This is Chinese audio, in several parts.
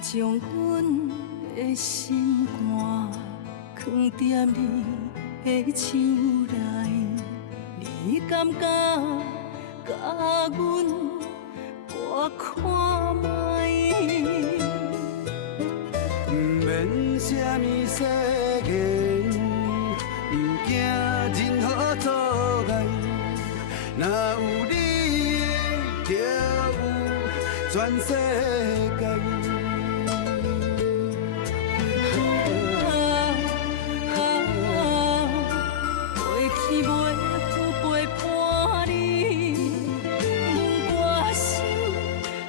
将阮的心肝藏在你的手内，你敢甲阮我看卖？不免什么誓言，不惊任何阻碍，若有你的，就有全世界。过去袂有陪伴你，我心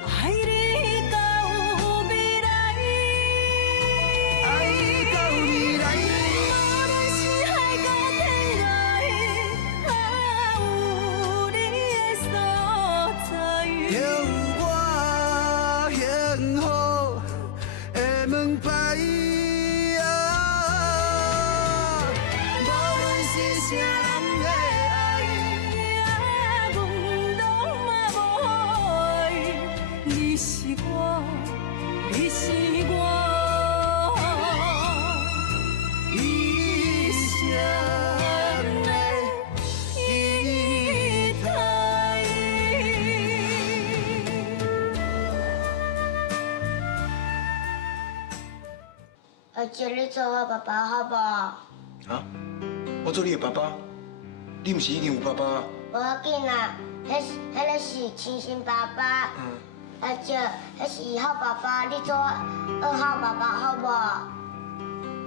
爱你到未来。爱到未来，无论是海角天涯，有你的所在，就有我幸福的门牌。无论是啥人的爱，阮拢嘛无爱，你是我，你是我。一生的期待。儿子，你做我爸爸好不好？啊！我做你的爸爸，你不是已经有爸爸啊？无要紧啦，迄个是亲生爸爸。儿子，迄是一号爸爸，你做我2号爸爸好不好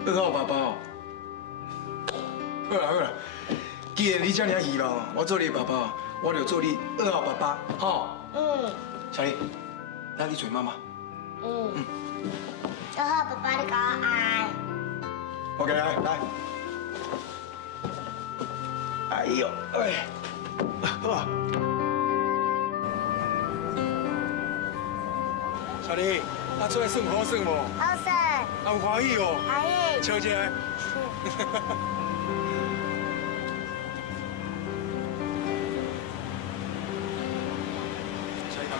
2号爸爸哦。好啦好啦，既然你这么希望，我做你的爸爸，我就做你2号爸爸，吼。小丽，咱去找妈妈。 2号爸爸，你甲我爱。 OK， 来。哎呦，哎，好。小丽，做的算好算无？好势。有欢喜哦。欢喜。笑一下。小丽啊，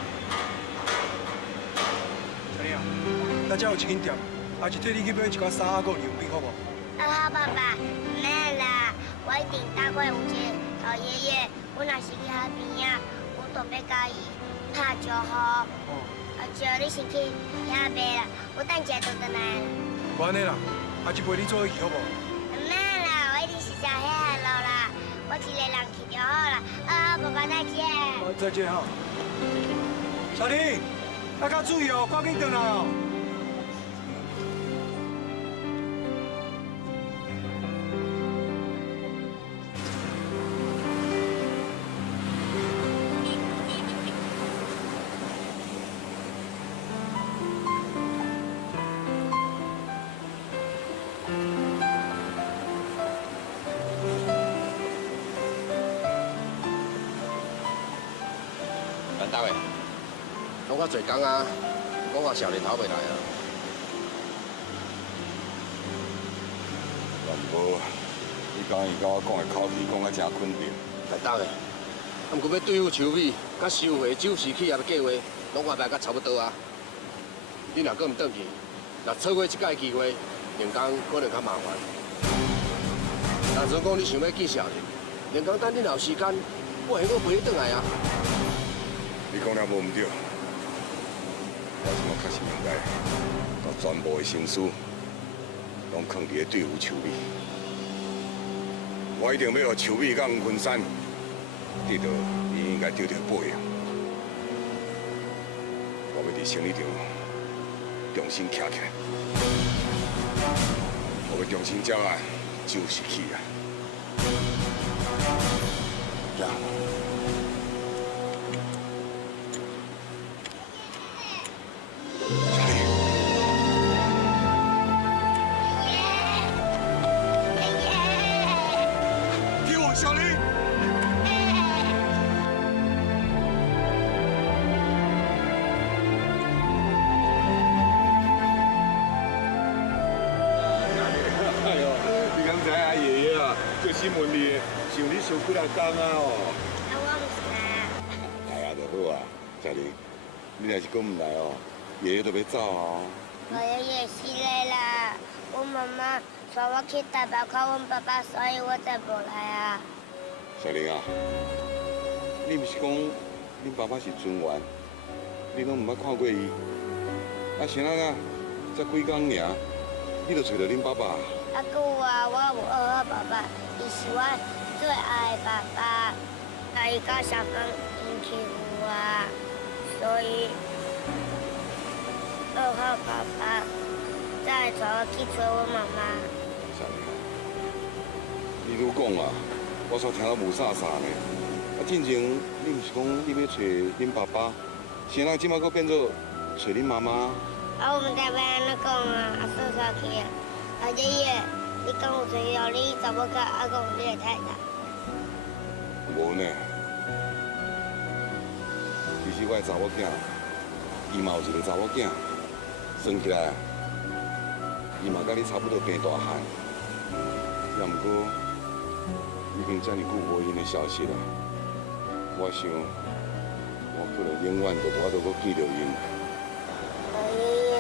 小丽啊，咱这有一间店，下一替你去买一罐衫啊，还有牛饼，好不好2号爸爸，唔免啦，我一定大概有一个老爷爷，我若是去海边啊，我都要甲伊拍招呼。儿子，你先去遐买啦，我等一下就回来啦。无安尼啦，下一陪你做伙去好不好？唔免啦，我一定是上遐下路啦，我一个人去就好啦。2号爸爸再见。好，再见哈。小婷，大家注意哦，赶紧回来哦。 大卫，讲我做工啊，我少年头袂来啊。但无，你刚伊甲我讲的口气讲啊真肯定。来大卫，啊，毋过要对付秋米，甲收回酒市企业的计划，拢安排甲差不多啊。你若搁唔转去，若错过这届机会，连工可能较麻烦。但如讲你想要见少年，连工等你若有时间，我会陪你转来啊。 你讲了无毋对，我现在确实应该把全部的心思拢放伫咧对付秋米。我一定要让秋米甲黄昆山得到伊应该得到的报应。我要伫生意场重新徛起来，我要重新掌握酒市企业。呀。 小丽，哎呦，你刚才阿爷爷啊，做新闻里想你想几啊工啊哦。啊，我唔是啦。来啊，就好啊，小丽，你若是讲唔来哦，爷爷都要走哦。我爷爷死了啦，我妈妈说我去台北看阮爸爸，所以我才无来啊。小玲啊，你毋是讲恁爸爸是军员，你拢毋捌看过伊？啊，谁啊？才几工尔，你就找到恁爸爸？啊，搁有啊，我有二号爸爸，伊是我最爱的爸爸，啊，伊甲小芳因欺负我，所以二号爸爸才带我去找我妈妈。小玲啊，你愈讲啊，我煞听到无啥啥呢。啊，进前你毋是讲你要找恁爸爸，谁人即摆搁变做找恁妈妈？啊，我们台北安尼讲啊，啊，说啥去啊？啊，爷爷，你讲有找到你查某囝，啊，讲有你的太太。无呢，其实我的查某囝，伊嘛有一个查某囝，算起来，伊嘛甲你差不多病大汉，也毋过已经遮尔久无因的消息了，我想我可能永远都无法度搁记着因。爷爷，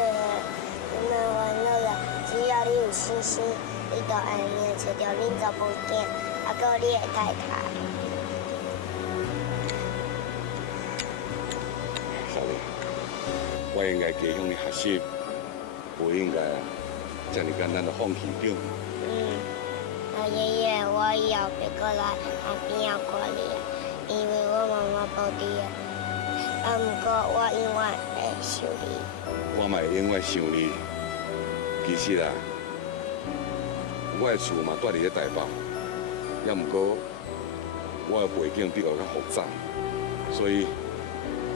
你们完了啦！只要你有信心，你就会面找到恁查某囝，啊，搁你的太太。小丽，我应该加向你学习，不应该遮尔简单的放弃掉。啊，爷爷，我以后别过来旁边要看你，因为我妈妈保你啊。啊，不过我永远会想你。我嘛会永远想你。其实啊，我的厝嘛住伫咧台北，也毋过我的背景比较较复杂，所以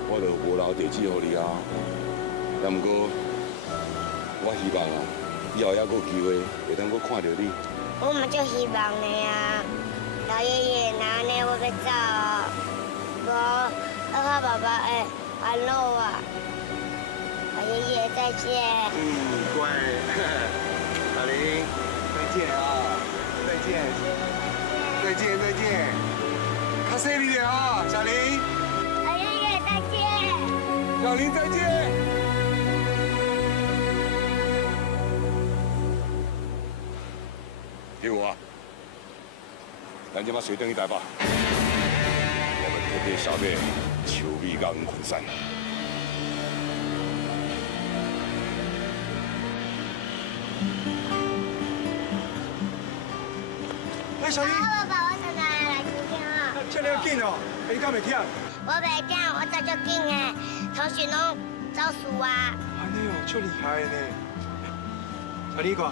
我就无留地址互你啊。也毋过我希望啊，以后还佫有机会会当佫看到你。我嘛就希望的啊。老爷爷，那安尼我要走哦，无二号爸爸会烦恼我。老爷爷再见。乖，小玲，再见啊，再见，再见，再见，较细力点啊，小玲，老爷爷再见。小玲再见。给我啊！咱即马随转去台北，我们特别消灭秋米甲黄昆山。哎，小英，爸爸，我等下来收听啊。这么紧哦，你敢袂忝？我袂惊，我早就紧的，同学拢走输啊。安尼哦，足厉害的呢。小玲看，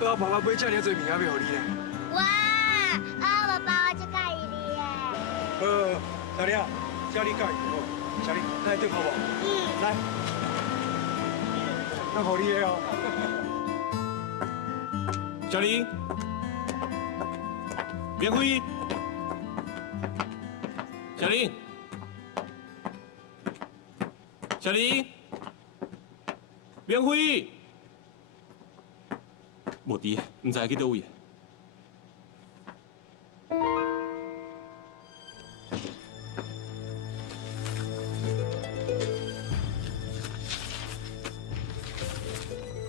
二号爸爸买这么多物件要互你呢。哇，啊，爸爸，我就介意你耶。小玲啊，叫你介意哦。小玲，来对好不好？来，那互你的哦。小玲，免辉，小玲，小玲，免辉，无伫，唔知去倒位。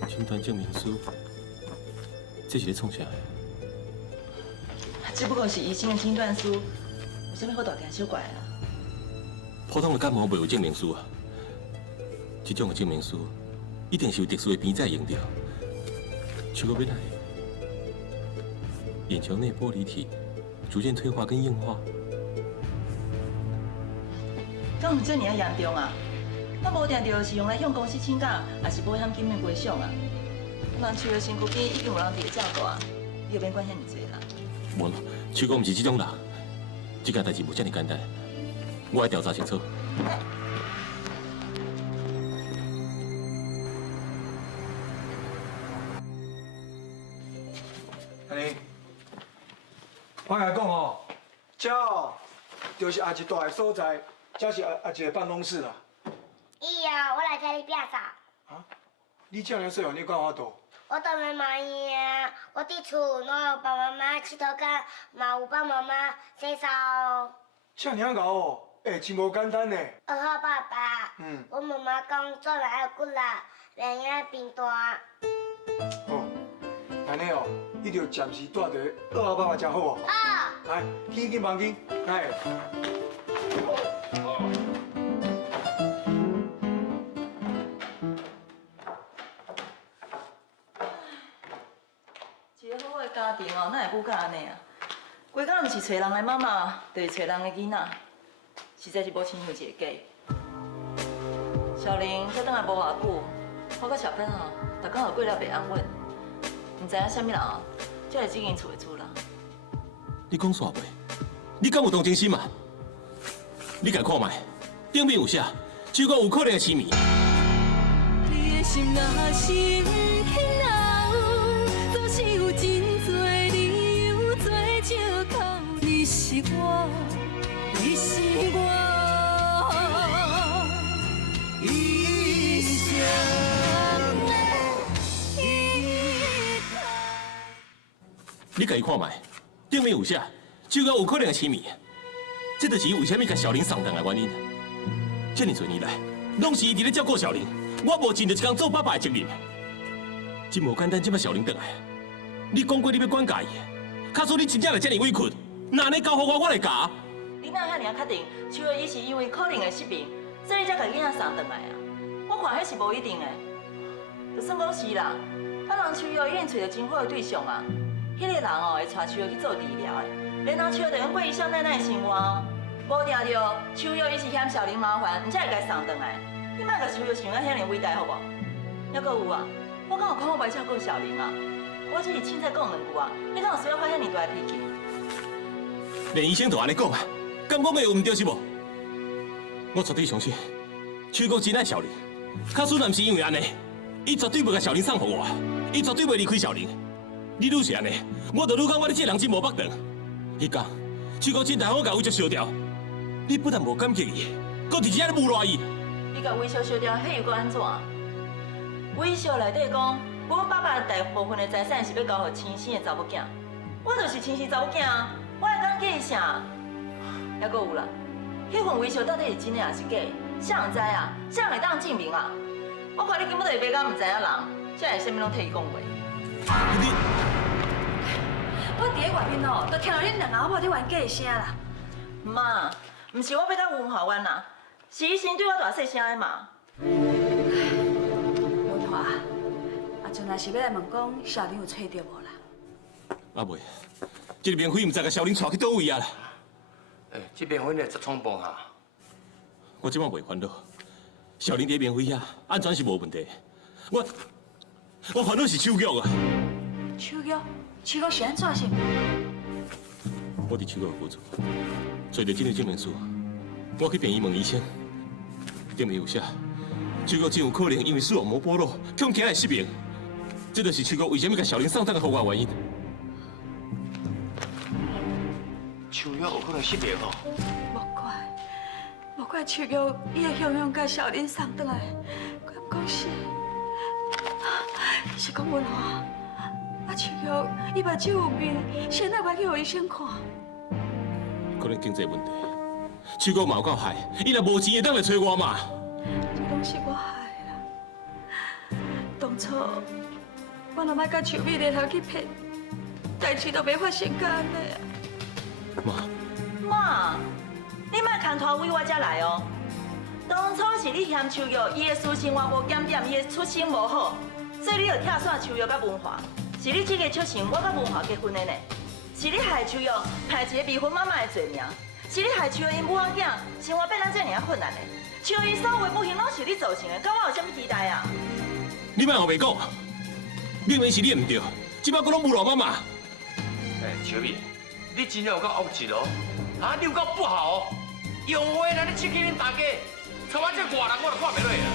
诊断证明书，这是咧创啥的？只不过是医生的诊断书，有啥物好大惊小怪啊？普通的感冒袂有证明书啊，这种的证明书一定是有特殊的编载用着，像个要来，眼球内玻璃体逐渐退化跟硬化。敢有这么严重啊？我无定着是用来向公司请假，还是保险金的赔偿啊？人树的身躯边已经有人伫照顾啊，你就免管遐尔济啦。无啦，树哥毋是这种人，这件代志无这么简单，我会调查清楚。安尼，我甲你讲哦，这哦，就是阿一大个所在，这是阿一个办公室啦。伊啊，我来替你拼啥？啊？你这样细汉，你敢有法度？我当然满意啊！我伫厝，我有爸妈妈佚佗甲，嘛有帮妈妈洗澡。这样搞哦，真无简单呢。二号爸爸，我妈妈讲做人要骨力，连夜变大。哦，安尼哦，你着暂时住在二阿爸爸家好哦。好。来，紧忙紧，来。一个好好的家庭哦，哪会顾到安尼啊？规工毋是找人的妈妈，就是找人的囡仔，实在是无亲像一个家。小玲才转来无偌久，我甲小芬哦，逐工就过了袂安稳，毋知影啥物人哦，才会这间厝的主人。你讲煞袂？你敢有同情心嘛？你家看卖，顶面有写，手讲有可能会失眠。你的心若是不肯留，总是有真多理由做借口。你是我，你是我，一生的依靠。你家己看卖，顶面有写，手讲有可能会失眠。这就是伊为虾米甲小玲送回来的原因。这么多年来，拢是伊伫咧照顾小玲，我无尽着一工做爸爸的责任。真无简单，即摆小玲回来，你讲过你要管教伊，假使你真正来遮尔委屈，那你交互我，我来教。你哪遐尔确定秋月伊是因为可能会失眠，所以你才甲囡仔送回来啊？我看迄是无一定的。就算讲是啦，人秋月已经找到真好的对象啊，迄个人哦会带秋月去做治疗的，然后秋月就用过伊少奶奶的生活啊。无定着秋月伊是嫌小玲麻烦，毋才会甲伊送回来。你莫甲秋月想啊遐尔伟大好无？还阁有啊，我敢有看我白照顾小玲啊？我只是凊彩讲两句啊，你敢有需要发遐尔大的脾气？连医生都安尼讲啊，敢讲的有毋对是无？我绝对相信，秋月真爱小玲。假使若毋是因为安尼，伊绝对袂甲小玲送互我，伊绝对袂离开小玲。你愈是安尼，我就愈感我你这人真无北长。迄天，秋月真大方甲我就烧掉，你不但无感激伊，搁直接咧侮辱伊。你甲微笑烧掉，迄又搁安怎？微笑内底讲，阮爸爸大部分的财产是要交予亲生的查某囝，我就是亲生查某囝啊，我会感激伊啥？还阁有啦，迄份微笑到底是真的还是假？谁人知啊？谁人会当证明啊？我看你根本就是白讲毋知影人，才会啥物拢替伊讲话。你，我伫咧外面哦，就听到恁两个某伫冤家的声啦。妈，毋是我要甲文华冤啦，是伊先对我大细声的嘛。文华，阿俊若是要来问讲，小玲有找到无啦？阿妹，这个棉花毋知甲小玲带去倒位啊啦？这棉花咧十创崩下。我即摆袂烦恼，小玲伫棉花遐安全是无问题。我烦恼是手脚啊。手脚是安怎是？我伫手脚附近找到这个证明书，我去便医问医生，顶面有写，手脚真有可能因为视网膜剥落，恐惊会失明。这就是手脚为什么甲小玲送等的互我原因。手脚有可能失明哦。莫怪手脚伊会向甲小玲送倒来，怪不讲是讲文华。手脚伊目睭有病，现在要去互医生看。可能经济问题，手脚嘛有够害，伊若无钱会当来找我嘛？这拢是我害的啦。当初我若莫甲秋美日头去骗，代志都袂发生甲安尼啊。妈，你莫牵拖为我遮来哦。当初是你嫌秋月伊的私生活无检点，伊的出身无好，所以你就拆散秋月甲文华。是你这个促成我甲文华结婚的呢？是你害秋月害一个未婚妈妈的罪名，是你害秋月因母仔囝生活变咱这尔困难的。秋月所有的不幸拢是你造成的，跟我有啥物期待啊？你莫后白讲，明明是你唔对，即摆佫拢侮辱妈妈。秋美，你真正有够恶质哦，啊，你有够不好哦，用话来你刺激恁大家，像我这外人我都看袂落啊。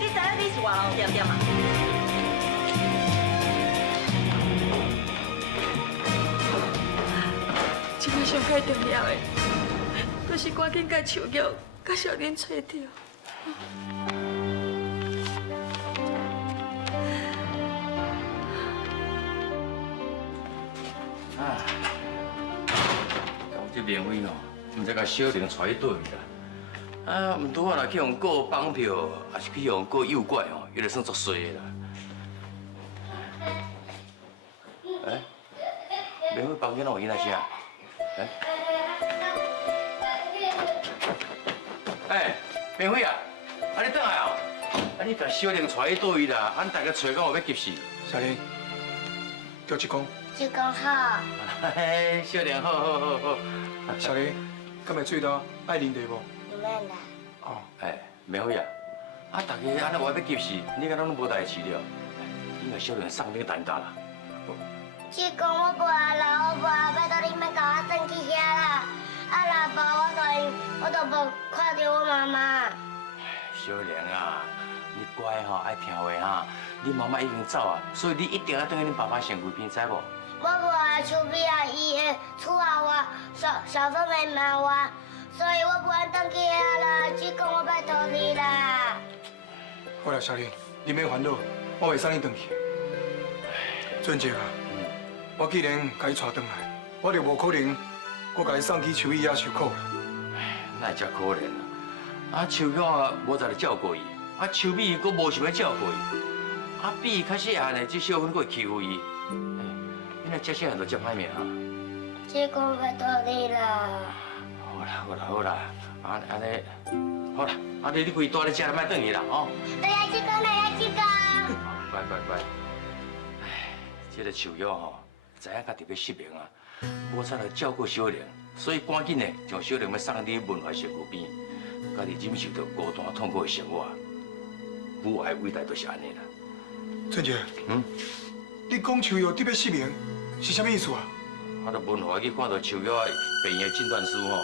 你知影你是外人点点啊？今仔上最重要的，就是赶紧甲秋月、甲小玲找到。这棉花哦，唔知甲小玲带去倒位啦。啊，唔拄好若去用告绑票，还是去用告诱拐哦，有点算作衰的啦。哎，明辉房间哪有囡仔声？哎，明辉啊，啊你转来哦？啊你把小玲带去倒位啦？啊你大家找到我要急死。小玲，叫职工。职工好。嘿，小玲好好好好。小玲，今日嘴到爱啉茶无？唔免啦。哦，哎，明辉啊，啊大家安尼我要急死，你敢拢无代志了？因为小玲送你蛋糕啦。职工我无啦，我无啦，拜托你莫甲我生气遐啦。啊，若无我就无看到我妈妈。小玲啊，你乖吼，爱听话哈。你妈妈已经走啊，所以你一定要等喺你爸爸身躯边，知无？我无啊，手臂啊，伊会厝后我，小芬会骂我，所以我不愿回去遐啦。职工，我拜托你啦。好啦，小玲，你免烦恼，我会送你回去。俊杰啊，我既然甲伊带回来，我就无可能我甲伊送去秋雨遐受苦啦。哪遮可怜啊！啊，秋玉啊，无在咧照顾伊，啊，秋米佫无想要照顾伊，啊，比伊较细汉的这小芬佫会欺负伊，你若遮细汉就接歹命啊！职工，拜托你啦。好啦，安尼，好啦，啊你规住咧遮，莫转去啦，吼。来呀，职工，来呀，职工。乖。唉，这个秋玉吼，知影家己要失明啊，无才来照顾小玲，所以赶紧的将小玲要送你文化社区边，家己忍受着孤单痛苦的生活。母爱伟大就是安尼啦。俊杰，你讲秋玉特别失明，是啥物意思啊？我著文化去看到秋玉病院的诊断书吼，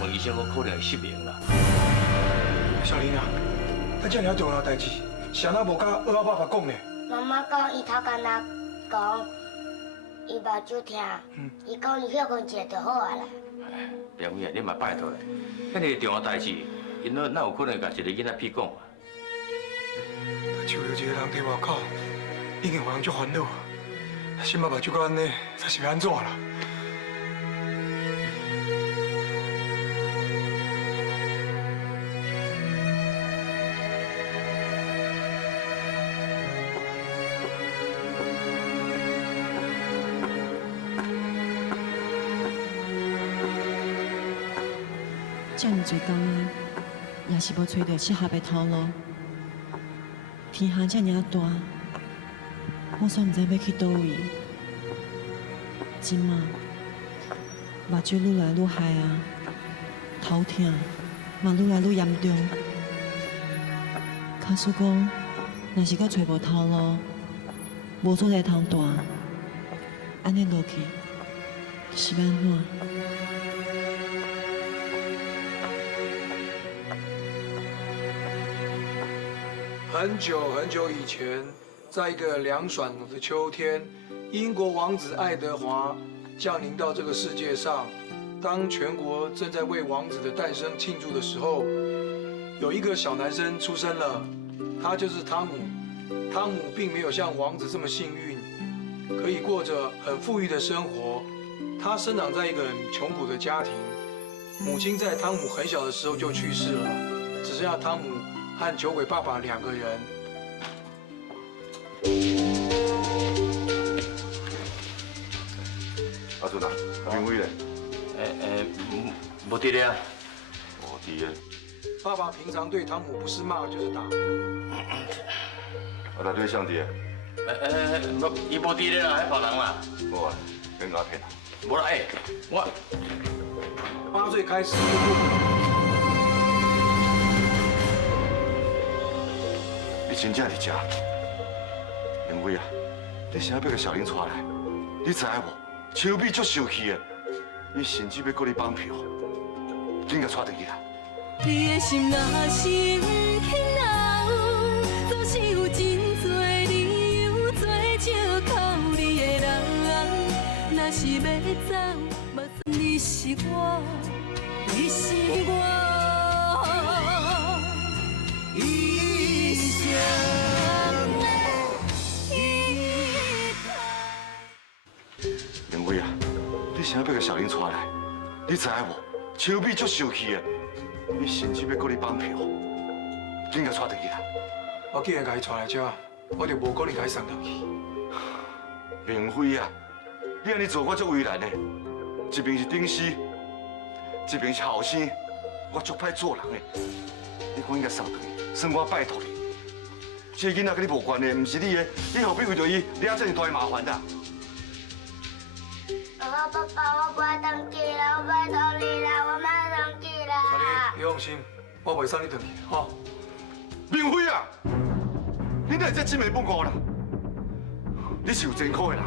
问医生讲可能会失明啦。小玲啊，咱遮尔重要代志，是安那无甲二阿爸爸讲呢？妈妈讲，伊头干那讲，伊目睭疼，伊讲伊休困一下就好啊啦。梁伟啊，你嘛拜托咧，遐尼重要代志，因哪有可能甲一个囡仔屁讲啊？就有一个人伫外口，已经互人足烦恼，心目目睭到安尼，才是要安怎啦？遮尔侪工啊，也是要找到适合的头路。天下遮尔大，我煞唔知要去倒位。即马目睭愈来愈害啊，头痛嘛愈来愈严重。卡叔讲，若是阁找无头路，无做代通大，安尼落去是要安怎？很久很久以前，在一个凉爽的秋天，英国王子爱德华降临到这个世界上。当全国正在为王子的诞生庆祝的时候，有一个小男生出生了，他就是汤姆。汤姆并没有像王子这么幸运，可以过着很富裕的生活。他生长在一个很穷苦的家庭，母亲在汤姆很小的时候就去世了，只剩下汤姆和酒鬼爸爸2个人。阿俊啊，明伟咧？无伫咧啊。无伫咧。爸爸平常对汤姆不是骂就是打。啊，内底谁伫咧？伊无伫咧啦，迄别人啦。无啊，免甲我骗啊。无啦，我8岁开始。你真正伫遮？明伟啊，你啥要甲小玲带来？你知影无？秋美足生气的，伊甚至要告你绑票，紧甲带回去啦。你的心若是不肯留，总是有真多理由做借口。你的人，若是要走，目算你是我，你是我。一生的依靠。明伟啊，你啥要甲小玲带来？你知影无？秋美足生气的，伊甚至要告你绑票，紧甲带回去啦。我既然把伊带来这，我就无可能把伊送倒去。明辉啊，你安尼做我足为难的，一边是顶师，一边是后生，我足歹做人的。你不应该送倒去，算我拜托你。这个囡仔跟你无关的，不是你的，你何必为着伊惹这么大的麻烦啦？爸爸，我不爱登记了，我拜托你啦，我卖登记啦。阿你放心，我袂送你回去，吼。明辉啊，你哪会这真面不顾啦？你是有前科的人，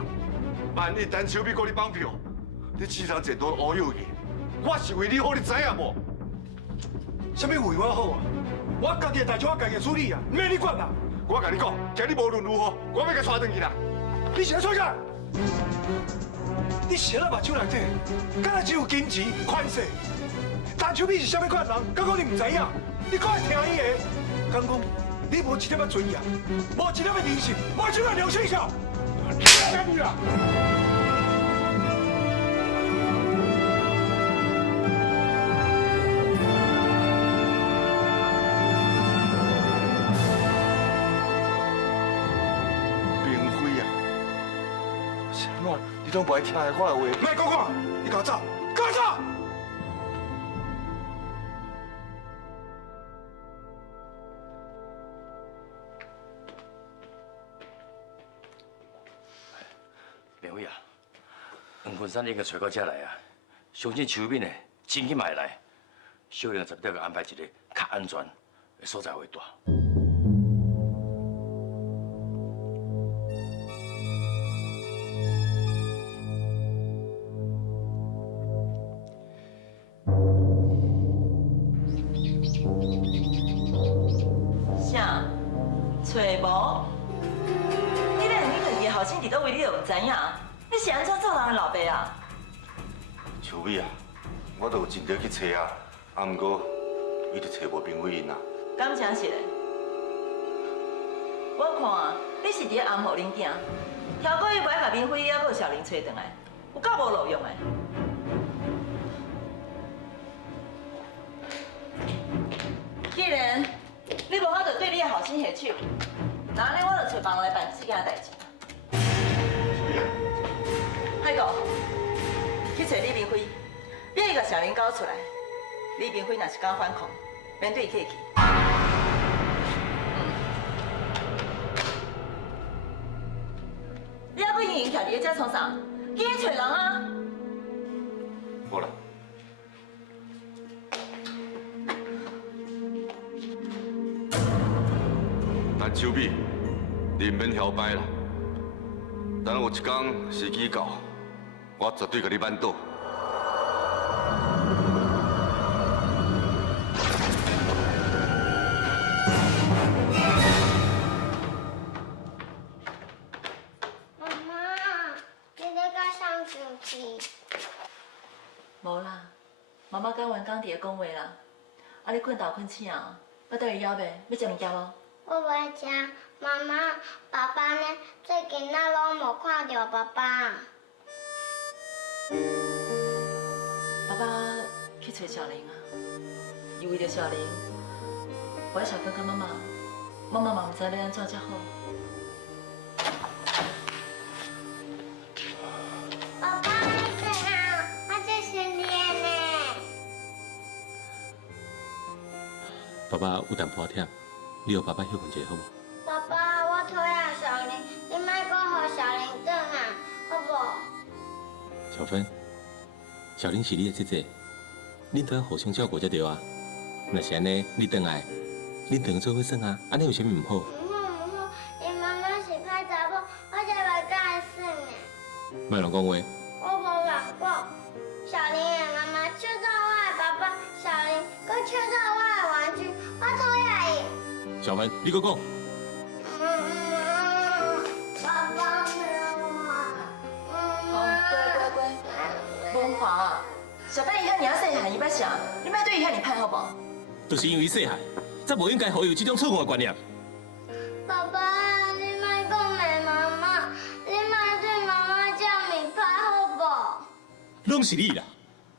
万一陈小美告你绑票，你此生前途乌有去。我是为你好，你知影无？什么为我好啊？我家己的代志我家己处理啊，免你管啦。我甲你讲，今日无论如何，我要甲带回去啦。你是要做啥？你写在目睭内底，敢若只有金钱、款式。陈小美是啥物款人？敢讲你唔知影？你讲会听伊的？敢讲你无一点仔尊严，无一点仔人性，无一点仔良心上？你干你啦！明辉啊，啥物？你拢不爱听我的话？卖讲话，你给我走，给我走！明辉啊，黄昆山已经找到这来啊，相信邱敏呢，真去买来，小玲十点个安排一个较安全的所在回大。啥？找无？你连你自己的后生伫倒位你都唔知影，你是安怎做人的老爸啊？秋美啊，我都有尽力去找啊，啊，不过伊就找无明辉因啊。敢真是嘞？我看你是伫咧暗唬恁囝，超过伊不爱甲明辉，还佫小林找回来，有够无路用的。既然你无法度对你的后生下手，那安尼我就找别人来办这件代志。海哥，去找李明辉，逼伊甲小林交出来。李明辉若是敢反抗，免对伊客气。你还佫硬硬徛伫咧遮创啥？紧去找人啊！好啦。陈秋美，你免嚣摆啦。等有一天时机到，我绝对甲你扳倒。妈妈，你在甲上生气？无啦，妈妈甲员工伫咧讲话啦。啊，你困倒困醒啊？要倒去枵袂？要食物件无？我不爱吃。妈妈，爸爸呢？最近咱拢无看到爸爸。爸爸去找小玲啊，伊为着小玲，我小芬甲妈妈，妈妈嘛毋知要安怎才好。爸爸，你好，我就是你呢。爸爸有淡薄忝，你互爸爸休困一下好无？爸爸，我讨厌小玲，你莫搁互小玲转啊，好无？小芬，小玲是你的姐姐，恁都要互相照顾才对啊。若是安尼，你转来，恁两个做伙耍啊，安尼有啥物唔好？唔好，伊妈妈是歹查某，我才袂甲伊耍呢。莫乱讲话。我无乱讲，小玲的妈妈抢走我的爸爸，小玲搁抢走我的玩具，我讨厌伊。小芬，你搁讲。爸爸没有我。好，乖。文华啊，小芬伊遐尔细汉，伊捌啥？你莫对伊遐尔歹好无？就是因为细汉，才无应该互伊有这种错误的观念。爸爸，你莫讲骂妈妈，你莫对妈妈这样物歹好无？拢是你啦！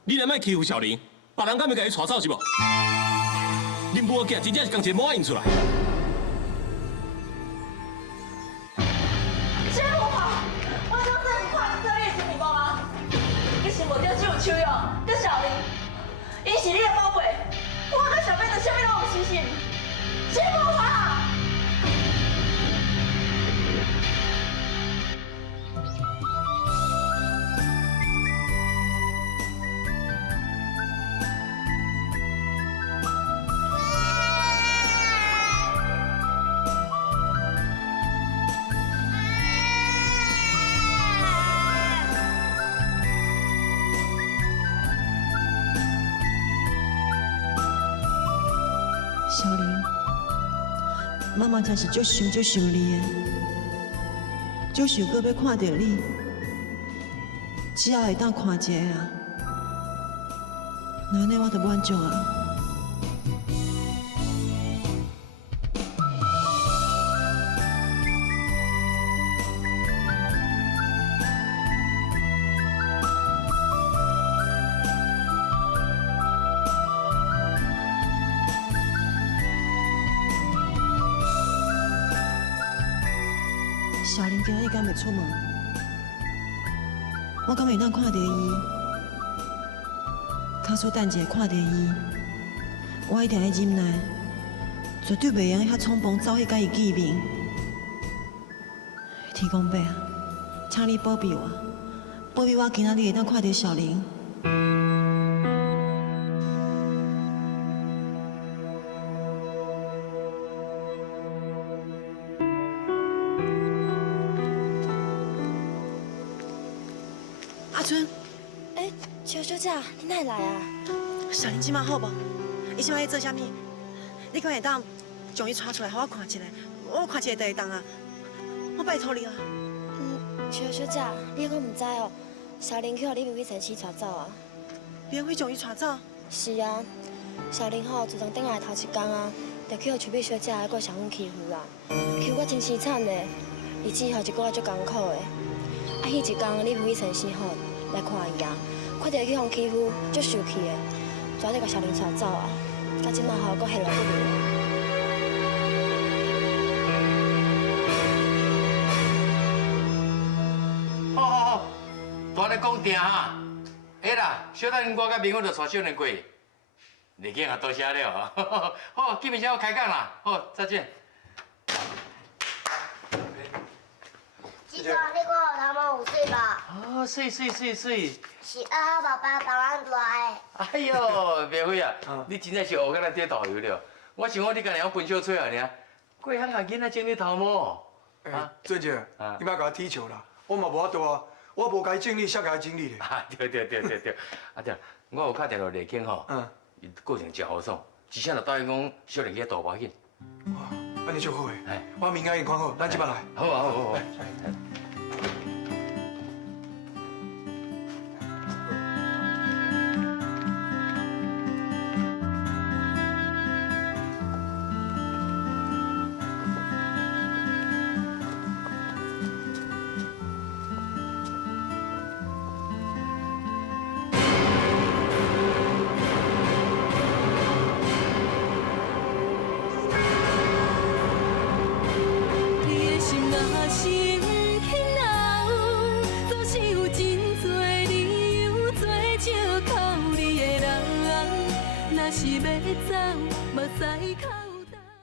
你若莫欺负小玲，别人敢要甲伊带走是无？恁母仔真正是共一个魔印出来。小林，伊是你的宝贝，我跟小妹的啥物拢唔相信，信不我？小玲，妈妈真是足想你的，足想搁要看到你，只要会当看一下啊，那安尼我就满足啊。小林今日敢袂出门？我敢会当看到伊？卡苏等一下看到伊，我一定会忍耐，绝对袂用遐匆忙走去甲伊见面。天公伯啊，请你保庇我，保庇我今仔日会当看到小林。阿春，小姐，你哪会来啊？小林即马好无？伊即马在做啥物？你敢会当将伊带出来，互我看一下？我看一下就会当啊！我拜托你啦。小姐，你敢唔知哦？小林去互你妹妹陈曦带走啊！你会将伊带走？是啊，小林自从转来头一天啊，就去互邱美小姐还阁相阮欺负啦，欺负我真凄惨的，而且一个月足艰苦的。迄一天，你妹妹陈曦来看伊啊，看到伊去互欺负，足受气的，抓着甲小林带走啊！到即马阁下落不明。好，大咧讲定哈。会啦，小等我甲明文就带少年过。你见啊，多谢了。好，基本上我开讲啦。好，再见。记住，你看我头毛有水吧？哦，水。是2号爸爸帮咱带的。哎呦，别会啊，你真正是学敢若地导游了。我想讲你家己晓分小吹啊，尔。过乡甲囡仔整理头毛。啊，俊杰，你莫甲我踢球啦，我嘛无法度啊，我无该整理，谁该整理咧？啊，对。啊对，我有打电话雷警吼，伊个性真豪爽，一声就答应讲小玲去大保险。哇，安尼足好诶！我明仔已经看好，咱即摆来。好。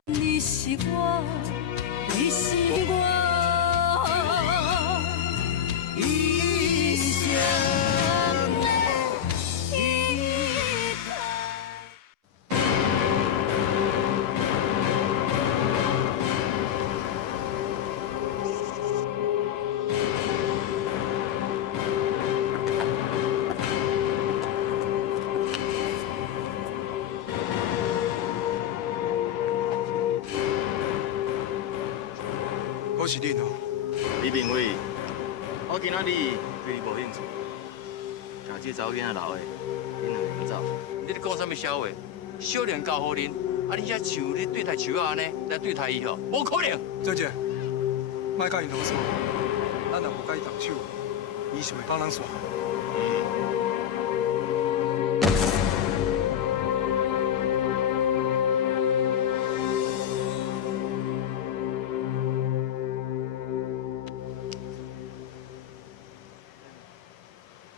你是我，一生的依靠。我是恁哦，李明辉，我今仔日对你无兴趣，听这查某囡仔闹的，恁两个走。你咧讲啥物笑话？小玲教好恁，啊，你才像你对待树仔安尼来对待伊吼，无可能。俊杰，莫甲伊啰嗦，咱若无甲伊动手，伊是会帮咱耍。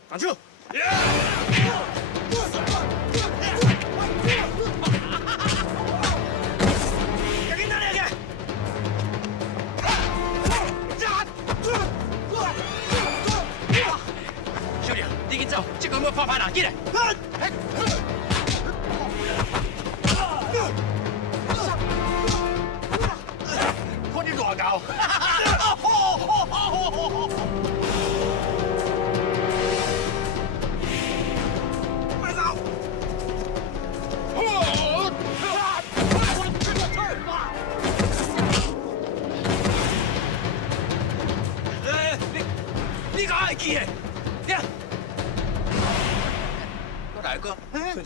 动手！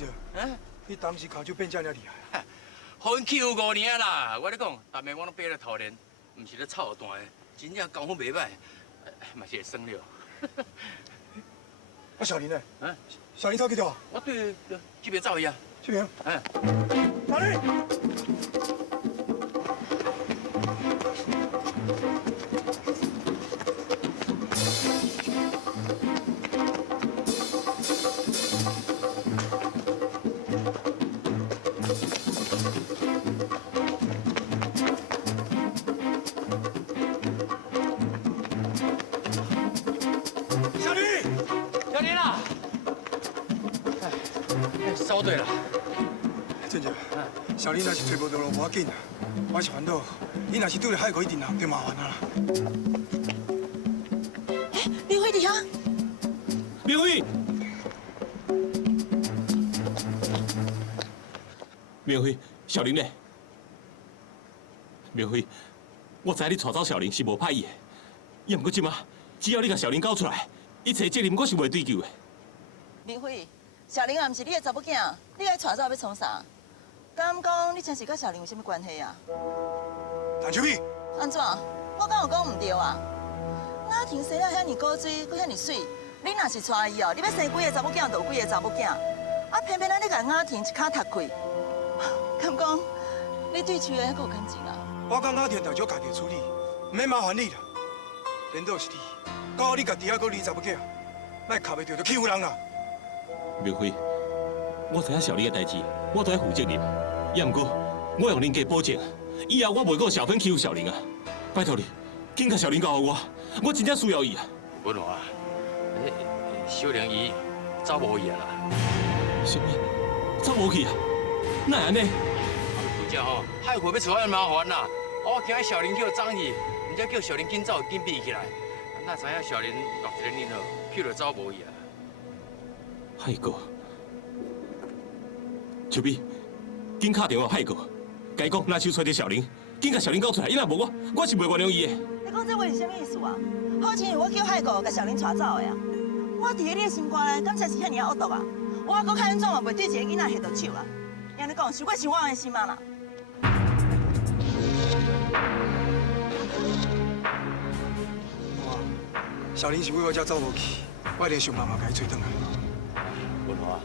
着，你当时脚就变这么厉害？分欺负5年啦！我咧讲，逐暝我拢爬咧头练，唔是咧操蛋的，真正功夫袂歹，嘛是会算了。啊，小林呢？小林走去倒？我对这边走去啊。这边？小林。收对了，正正，小林若是找无到路，无要紧啊。我是烦恼，你若是拄着海狗一定人，就麻烦啊啦。明辉伫遐，明辉，明辉，小林呢？明辉，我知你带走小林是无歹意的，也毋过即马，只要你甲小林交出来，一切责任我是袂追究的。明辉。小玲也毋是你的查某囝，你来带走要创啥？敢讲你真是甲小玲有啥物关系啊？陈秋碧，安怎？我敢有讲唔对啊？阿婷生了遐尼古水，搁遐尼水，你若是带伊哦，你要生几个查某囝就有几个查某囝，啊偏偏你甲阿婷一脚踢开，敢讲你对秋叶还有感情啊？我讲阿婷大少家己处理，唔免麻烦你啦。领导是你，搞好你家己还搁你查某囝，莫卡袂着就欺负人啦。明辉，我知影小林的代志，我都要负责任。也毋过，我用人家保证，以后我袂搁小芬欺负小林啊！拜托你，紧甲小林交互我真正需要伊啊！文华，小玲伊走无去啊啦。什么？走无去啊？哪会安尼？拄则吼，海会要找咱麻烦啦。我惊小林叫脏去，唔则叫小林紧走紧闭起来。哪知影小林搞一个念头，去就走无去啊。海哥，秋碧，紧打电话海哥，甲伊讲咱手找着小林，紧甲小林交出来，伊若无我是袂原谅伊的。你讲这话是啥物意思啊？好像我叫海哥甲小林带走的啊！我伫咧你的心肝咧，敢才是遐尼恶毒啊！我搁较安怎嘛袂对一个囡仔下到手啊？安尼讲，伤过伤我的心啊啦！哇，小林是为我遮走无去，我一定想办法甲伊找转来。文华，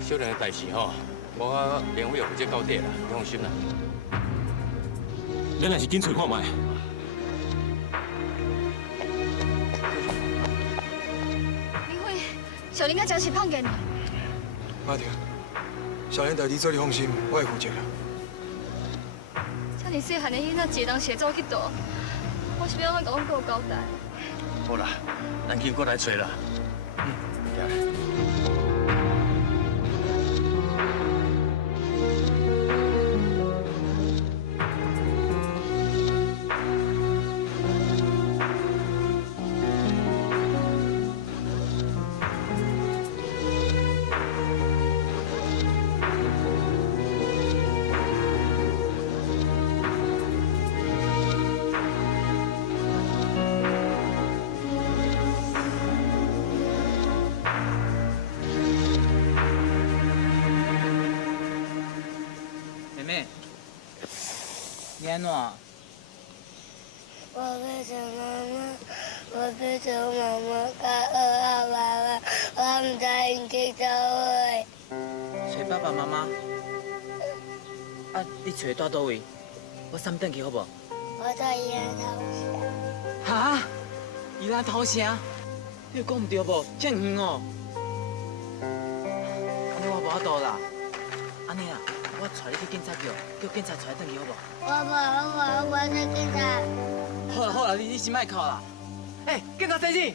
小玲的代志吼，我连委负责到底啦，你放心啦。咱还是紧找看卖。明辉，小林甲真是碰见你。妈着，小林代志做你放心，我会负责啦。遮尔细汉的囡仔，一个人写走去倒，我是要安怎甲阮哥交代？好啦，咱紧过来找啦。行。你安怎？我要找妈妈，我要找妈妈甲2号爸爸，我唔知因去倒位。找爸爸妈妈？啊，你找到倒位？我送转去好不？我在伊来偷声。哈？伊来偷声？你讲唔对无？这远哦。安尼我无法度啦。安尼啊，我带你去警察局，叫警察带转去好不？我是警察。好啦好啦，你先莫哭啦。警察先生，你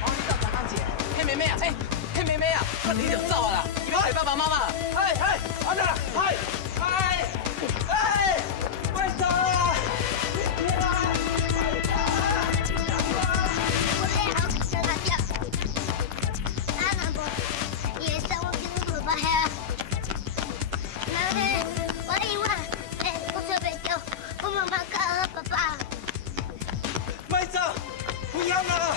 到啥工去？迄妹妹啊，迄妹妹啊，你就走啊啦，你要陪爸爸妈妈。安怎啦？快走啊！我妈妈甲爸爸，别走，不要啦！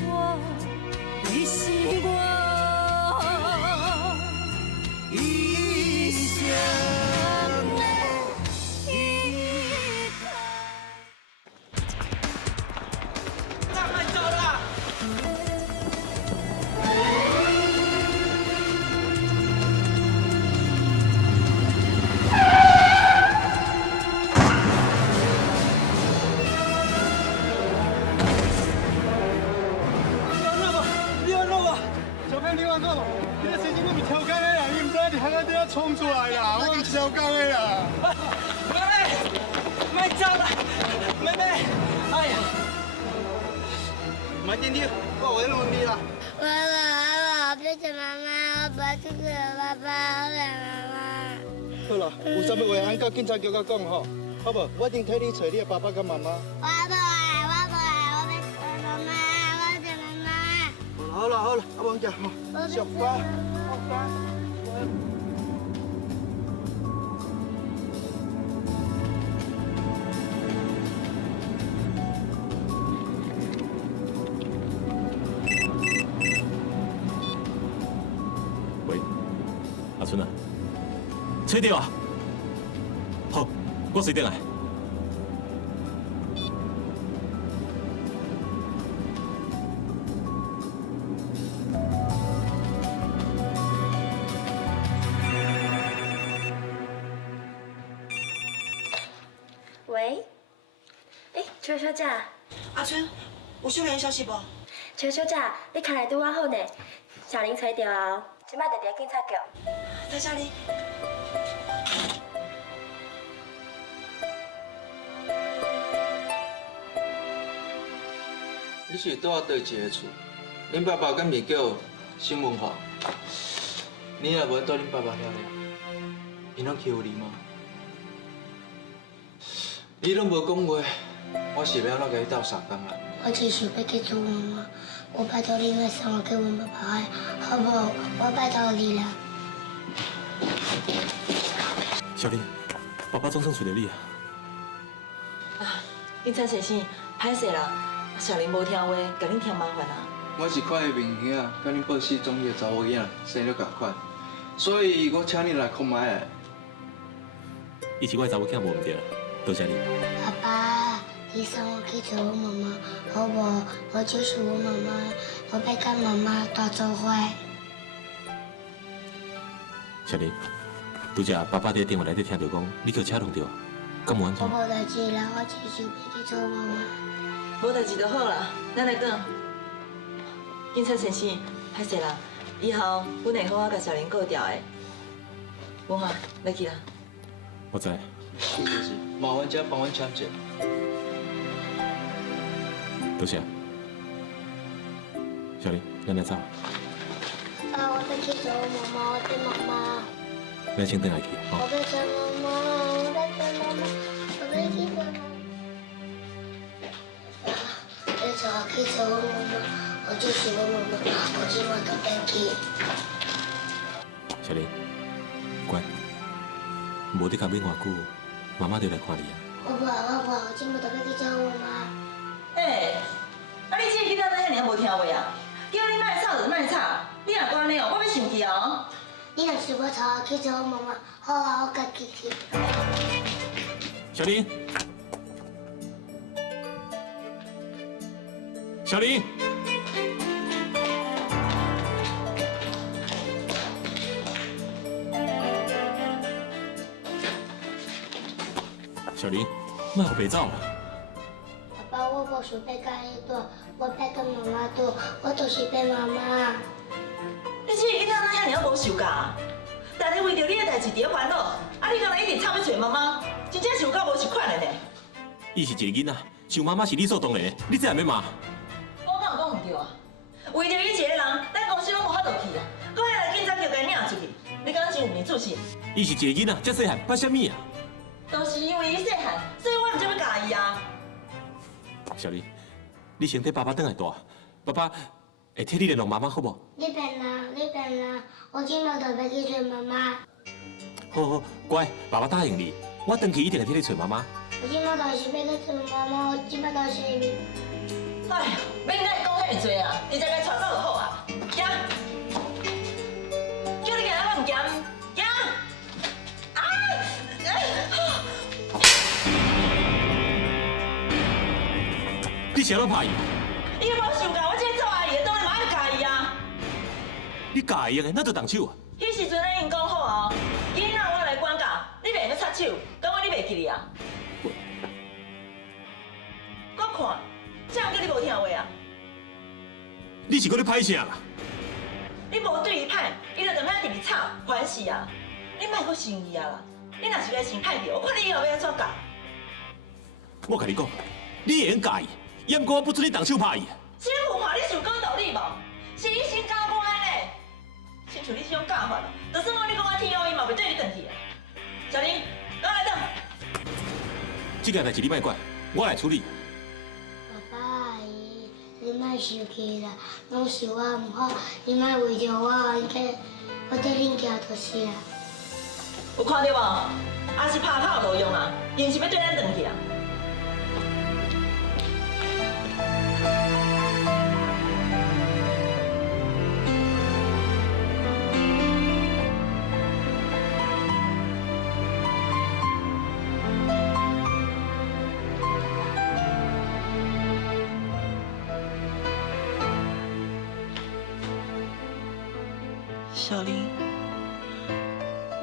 我，你是我一生的依靠。慢走啦！你话讲，你那先生你咪超工的啦，你唔知你喺嗰底下冲出来啦，我唔超工的啦。妹妹，慢走啦！妹妹，哎呀，慢点点，我会弄你啦。爸爸，我不是妈妈，我不是爸爸，我是妈妈。好啦，有啥物话俺甲警察局甲讲吼，好不？我一定替你找你的爸爸跟妈妈。我不爱，我不爱，我不是妈妈，我是妈妈。好啦好啦，阿王家吼，小乖，小乖。喂，阿春啊，找到啊！好，我随转来。喂，秋小姐，阿春，有秀莲消息无？秋小姐，你开来拄我好呢，小林找到后，即摆就伫警察局。在这里。你是住倒一个厝？恁爸爸敢袂叫新文化？你若无倒恁爸爸遐咧，因拢欺负你吗？你拢无讲话，我是要安怎甲你斗相共啦？我只想要去做妈妈，我拜托你别送我给我爸爸的，好不好？我拜托你了。小林，爸爸总算找到你啊！警察先生，歹势啦，小林无听话，甲恁添麻烦啊。我是看伊面兄啊，甲恁报喜中的查某囝生了共款，所以我请你来看卖的。伊是我的查某囝，无毋对啦，多谢你。爸爸，你送我去找我妈妈，好不好？我就是我妈妈，我要跟妈妈大做伙。小林，拄则爸爸伫电话内底听到讲你叫车弄着，敢有安怎？我无代志啦，我只想要去找妈妈。无代志就好啦，咱来讲。警察先生，歹势啦，以后阮会好好甲小林顾调的。文华，来去啦。我知。是，麻烦姐帮阮签一。多谢。小林，咱来走。爸，我要去找我妈妈，我的妈妈。咱先等下去，我要找妈妈，我要找妈妈，我要去找妈妈。爸，你找我去找我妈妈，我就是我妈妈，我今晚都要去。小林，乖，无得甲免偌久，妈妈就来看你啊。我不，我今晚都要去找我妈。你这个囡仔怎遐尔无听话啊？叫你莫吵就莫吵，你若安尼哦，我要生气哦。你若是要找我去找我妈妈，好啊，我家己去。小林，小林，小林，莫互白走啊！爸爸，我无想要甲你住，我要跟妈妈住，我就是要妈妈。你这个囡仔哪遐尔无受教啊？大家为着你的代志伫咧烦恼，啊你敢若一直插要找妈妈，真正是有够无识款的呢。伊是一个囡仔，想妈妈是理所当然的，你这还要骂？我敢有讲唔对啊？为着伊一个人，咱公司拢无法度去啊，搁遐来警察局甲伊领出去，你敢真有面子是？伊是一个囡仔，遮细汉，怕什么啊？都是因为伊细汉，所以我唔才要教伊啊。小林，你先替爸爸等来住，爸爸会替你联络妈妈，好不？你变啦，我今晚就要去找妈妈。好，乖，爸爸答应你，我回去一定会替你找妈妈。我今晚就是要去找妈妈，我今晚就是。哎呀，免甲伊讲遐尔多啊，你才该带走就好啊。行，叫你行，我唔行，行。你是要拍伊？伊无想到我这做阿姨的，当然嘛爱教伊啊。你教伊个，那就动手啊！迄时阵咱已经讲好哦，囡仔我来管教，你袂用插手，敢我你袂记哩啊？我看，这样叫你无听话啊？你是搁咧歹啥啦？你无对伊歹，伊就踮遐直直吵，烦死啊！你莫搁生伊啊啦！你若是来生歹着，我看你以后要安怎教？我甲你讲，你会用教伊，也毋过我不准你动手拍伊。这副话你是有讲道理无？是你先教我的呢。亲像你这种教法，就算讲你讲我天后，伊嘛袂对你转去啊。小林，我来等。这件代志你莫管，我来处理。爸爸阿姨，你莫生气啦，拢是我唔好，你莫为着我，我对恁家就是啦。有看到无？也是拍炮无用啊，硬是要对咱转去啊。小林，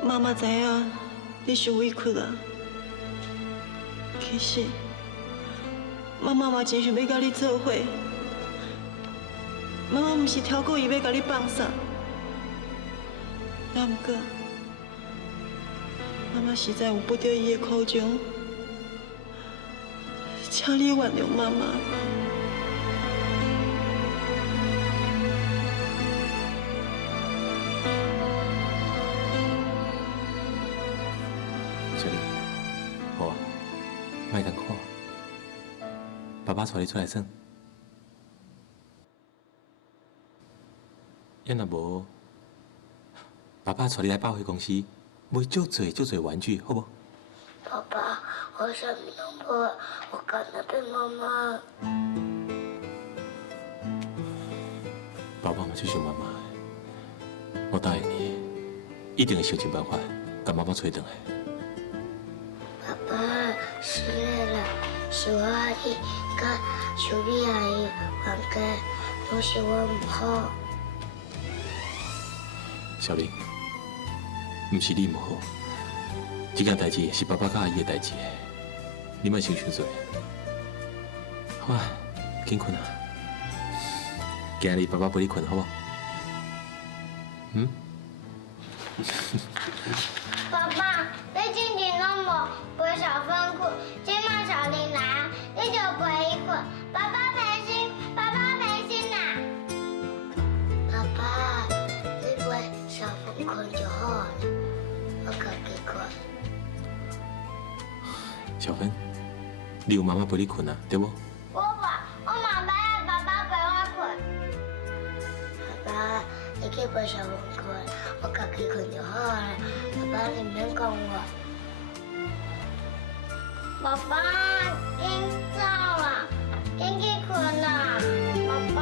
妈妈知影你受委屈啊。其实，妈妈嘛真想要甲你做伙。妈妈毋是挑故意要甲你放散，也毋过，妈妈实在有不着伊的苦衷，请你原谅妈妈。小丽，好啊，莫艰苦。爸爸带你出来耍。要若无，爸爸带你来百货公司买足侪玩具，好不？爸爸，我什么都无，我干那边妈妈。爸爸嘛就想妈妈的，我答应你，一定会想尽办法把妈妈找回来。爸爸，是啦，是我阿姨甲小丽阿姨冤家，拢是我唔好。小玲，唔是你唔好，这件代志是爸爸甲阿姨的代志，你莫想伤多。好啊，紧困啊，今日爸爸陪你困，好不好？嗯？爸爸，你之前拢无陪小芬困，今晚小玲来，你就陪伊困。爸爸陪心，爸爸陪心呐。爸爸，你陪小芬困就好了，我自己困。小芬，你有妈妈陪你困啊，对不？我嘛要爸爸陪我困。爸爸，你去陪小芬困，我自己困就好了。爸爸，你免讲我。爸爸，紧走啦，紧去困啦，爸爸。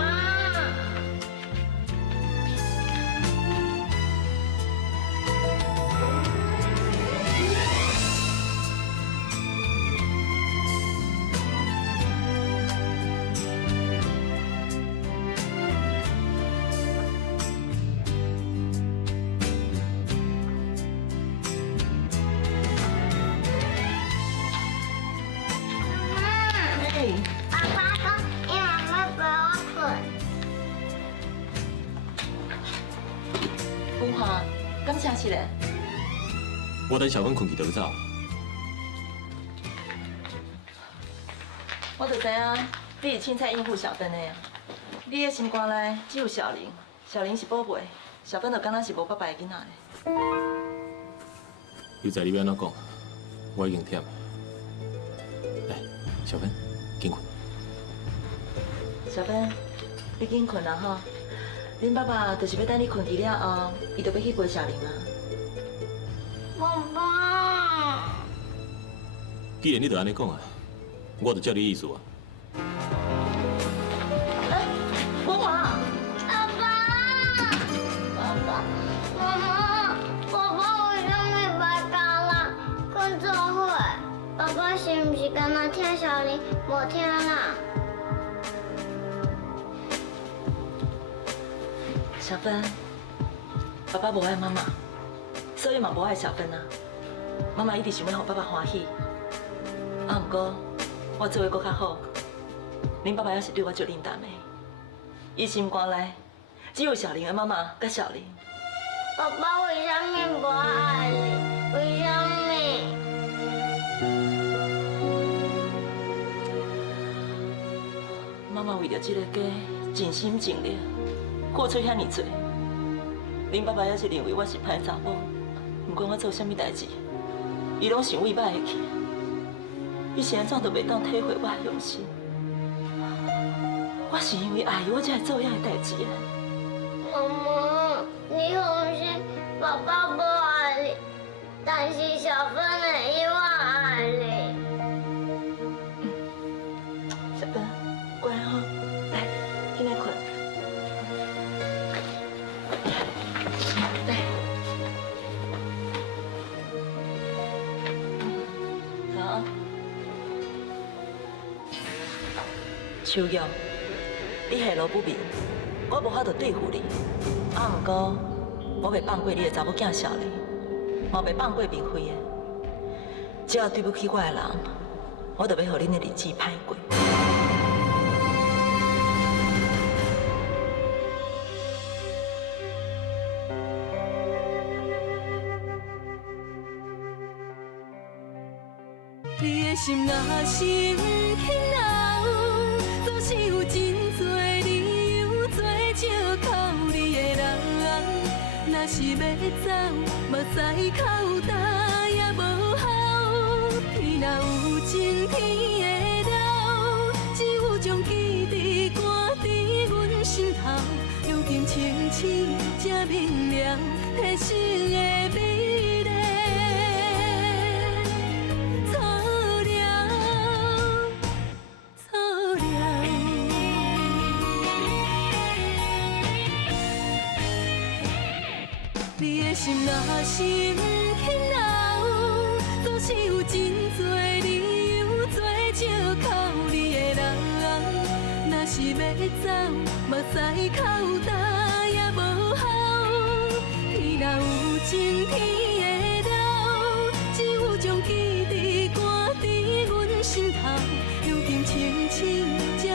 爸爸说你妈妈陪我困。文华，感谢是嘞。我等小芬困去就去走。我就知影你是凊彩应付小芬的啊。你的心肝内只有小玲，小玲是宝贝，小芬就敢若是无爸爸的囡仔嘞。又在你要安怎讲？我已经忝了。来，小芬，紧困。小芬，你紧困啦吼！恁爸爸就是要等你困去了后，伊就要去陪小玲啊。爸爸，既然你都安尼讲啊，我就照你意思啊。无听啦。小芬，爸爸无爱妈妈，所以嘛无爱小芬啊。妈妈一直想要让爸爸欢喜，啊，不过我做的搁较好，恁爸爸也是对我足冷淡的。伊心肝内只有小玲的妈妈甲小玲。爸爸为什么不爱你？为什么？妈妈为着这个家尽心尽力，付出遐尼多。恁爸爸也是认为我是歹查某，不管我做啥物代志，伊拢想为歹的去。伊是安怎都袂当体会我的用心。我是因为爱伊，我才会做遐个代志的。妈妈，你放心，爸爸不爱你，但是小芬会永远爱你。小芬，乖哈，来，进来困。来，好。秋玉，你下落不明，我无法度对付你。啊，不过我袂放过你的查某囝小丽，嘛袂放过明辉的。只要对不起我的人，我就要互恁的日子歹过。你的心若心轻留，总是有真多理由做借口。你的人，若是要走，目屎口干也无效。天若有情，天会留，只有将记忆挂伫阮心头。如今清醒才明了，提醒的美丽。你的心若心轻留，总是有真多理由做借口。你的人，若是要走，目屎口干也无效。天若有情，天会留，只有将记忆挂伫阮心头。如今清醒。